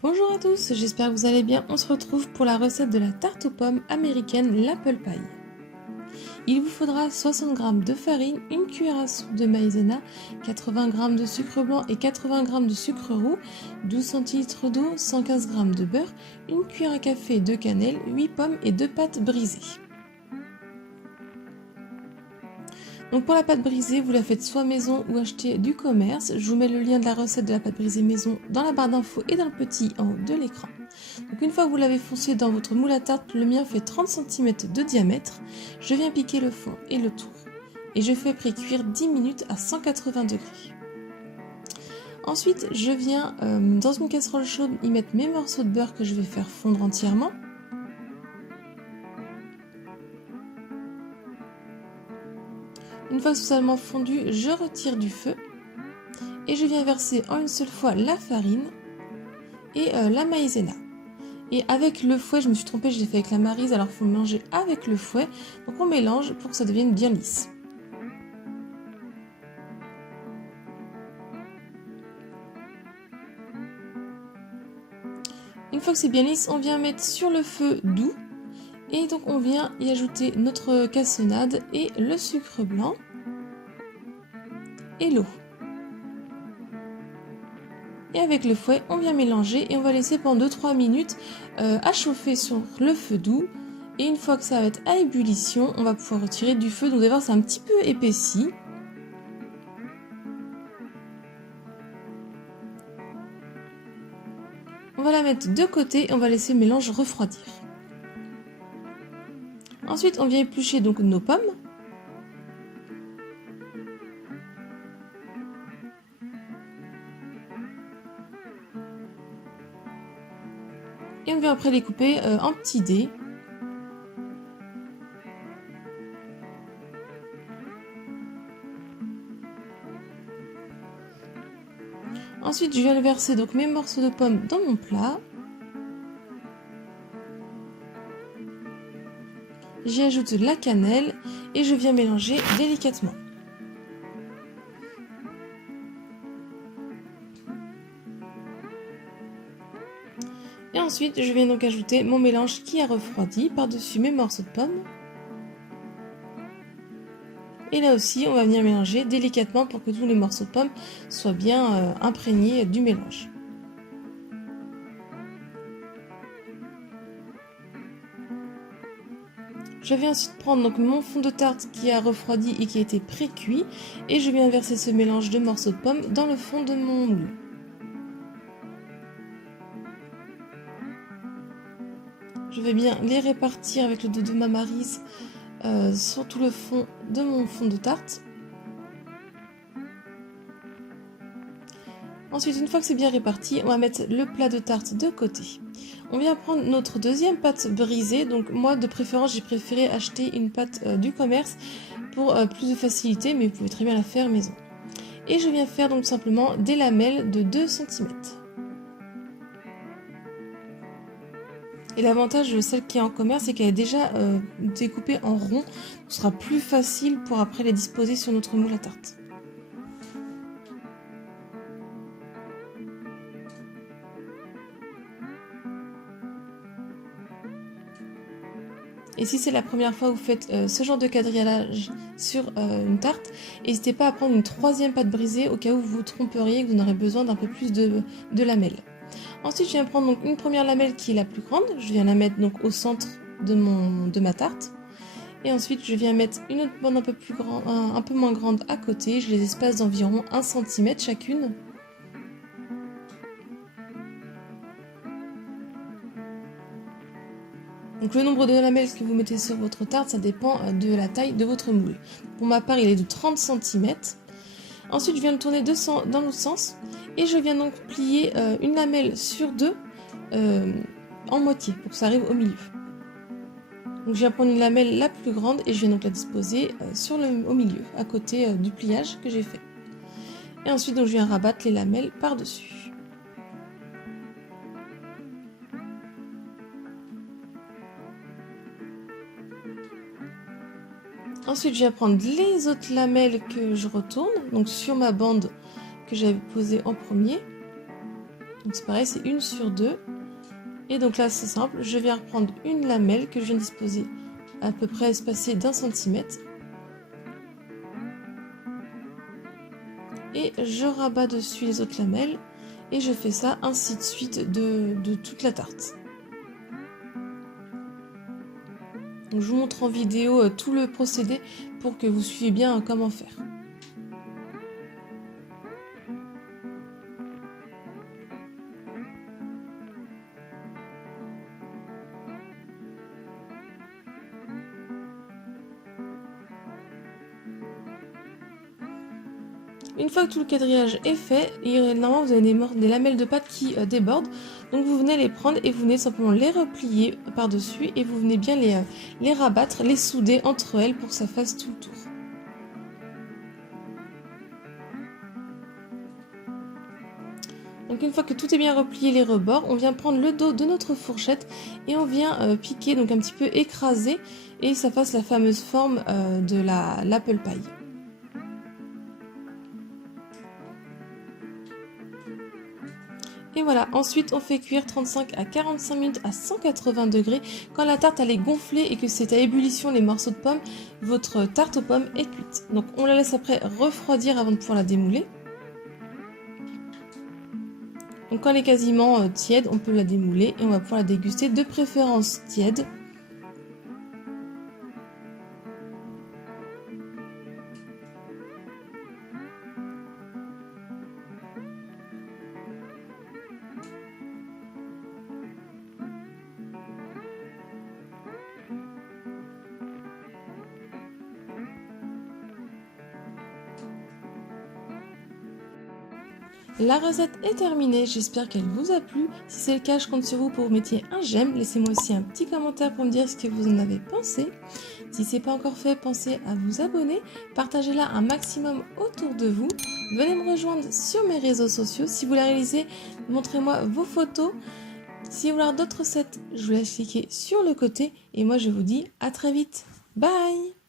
Bonjour à tous, j'espère que vous allez bien. On se retrouve pour la recette de la tarte aux pommes américaine, l'apple pie. Il vous faudra 60 g de farine, une cuillère à soupe de maïzena, 80 g de sucre blanc et 80 g de sucre roux, 12 centilitres d'eau, 115 g de beurre, une cuillère à café de cannelle, 8 pommes et 2 pâtes brisées. Donc pour la pâte brisée, vous la faites soit maison ou acheter du commerce. Je vous mets le lien de la recette de la pâte brisée maison dans la barre d'infos et dans le petit en haut de l'écran. Donc une fois que vous l'avez foncé dans votre moule à tarte, le mien fait 30 cm de diamètre. Je viens piquer le fond et le tour. Et je fais pré-cuire 10 minutes à 180 degrés. Ensuite, je viens dans une casserole chaude y mettre mes morceaux de beurre que je vais faire fondre entièrement. Une fois totalement fondu, je retire du feu et je viens verser en une seule fois la farine et la maïzena. Et avec le fouet, je me suis trompée, je l'ai fait avec la maryse, alors il faut mélanger avec le fouet. Donc on mélange pour que ça devienne bien lisse. Une fois que c'est bien lisse, on vient mettre sur le feu doux. Et donc on vient y ajouter notre cassonade et le sucre blanc et l'eau. Et avec le fouet, on vient mélanger et on va laisser pendant 2-3 minutes à chauffer sur le feu doux. Et une fois que ça va être à ébullition, on va pouvoir retirer du feu. Donc vous allez voir, c'est un petit peu épaissi. On va la mettre de côté et on va laisser le mélange refroidir. Ensuite, on vient éplucher donc nos pommes. Et on vient après les couper en petits dés. Ensuite, je viens verser donc mes morceaux de pommes dans mon plat. J'y ajoute de la cannelle et je viens mélanger délicatement. Et ensuite, je viens donc ajouter mon mélange qui a refroidi par-dessus mes morceaux de pommes. Et là aussi, on va venir mélanger délicatement pour que tous les morceaux de pommes soient bien imprégnés du mélange. Je vais ensuite prendre donc mon fond de tarte qui a refroidi et qui a été pré-cuit et je viens verser ce mélange de morceaux de pommes dans le fond de mon moule. Je vais bien les répartir avec le dos de ma maryse sur tout le fond de mon fond de tarte. Ensuite, une fois que c'est bien réparti, on va mettre le plat de tarte de côté. On vient prendre notre deuxième pâte brisée. Donc moi, de préférence, j'ai préféré acheter une pâte du commerce pour plus de facilité, mais vous pouvez très bien la faire maison. Et je viens faire donc simplement des lamelles de 2 cm. Et l'avantage de celle qui est en commerce, c'est qu'elle est déjà découpée en rond. Ce sera plus facile pour après les disposer sur notre moule à tarte. Et si c'est la première fois que vous faites ce genre de quadrillage sur une tarte, n'hésitez pas à prendre une troisième pâte brisée au cas où vous vous tromperiez et que vous en aurez besoin d'un peu plus de lamelles. Ensuite, je viens prendre donc une première lamelle qui est la plus grande. Je viens la mettre donc au centre de ma tarte. Et ensuite, je viens mettre une autre bande un peu moins grande à côté. Je les espace d'environ 1 cm chacune. Donc le nombre de lamelles que vous mettez sur votre tarte, ça dépend de la taille de votre moule. Pour ma part, il est de 30 cm. Ensuite, je viens le tourner dans l'autre sens. Et je viens donc plier une lamelle sur deux en moitié pour que ça arrive au milieu. Donc je viens prendre une lamelle la plus grande et je viens donc la disposer au milieu, à côté du pliage que j'ai fait. Et ensuite, donc, je viens rabattre les lamelles par-dessus. Ensuite, je viens prendre les autres lamelles que je retourne, donc sur ma bande que j'avais posée en premier. Donc, Donc c'est pareil, c'est 1 sur 2. Et donc là c'est simple, je viens reprendre une lamelle que je viens disposer à peu près espacée d'1 centimètre. Et je rabats dessus les autres lamelles. Et je fais ça ainsi de suite de toute la tarte. Donc, je vous montre en vidéo tout le procédé pour que vous suiviez bien comment faire. Une fois que tout le quadrillage est fait, normalement vous avez des lamelles de pâte qui débordent. Donc vous venez les prendre et vous venez simplement les replier par-dessus et vous venez bien les rabattre, les souder entre elles pour que ça fasse tout le tour. Donc une fois que tout est bien replié les rebords, on vient prendre le dos de notre fourchette et on vient piquer, donc un petit peu écraser et ça fasse la fameuse forme de l'apple pie. Et voilà, ensuite on fait cuire 35 à 45 minutes à 180 degrés. Quand la tarte elle est gonflée et que c'est à ébullition les morceaux de pommes, votre tarte aux pommes est cuite. Donc on la laisse après refroidir avant de pouvoir la démouler. Donc quand elle est quasiment tiède, on peut la démouler et on va pouvoir la déguster, de préférence tiède. La recette est terminée, j'espère qu'elle vous a plu. Si c'est le cas, je compte sur vous pour que vous mettiez un j'aime. Laissez-moi aussi un petit commentaire pour me dire ce que vous en avez pensé. Si ce n'est pas encore fait, pensez à vous abonner. Partagez-la un maximum autour de vous. Venez me rejoindre sur mes réseaux sociaux. Si vous la réalisez, montrez-moi vos photos. Si vous voulez avoir d'autres recettes, je vous laisse cliquer sur le côté. Et moi, je vous dis à très vite. Bye!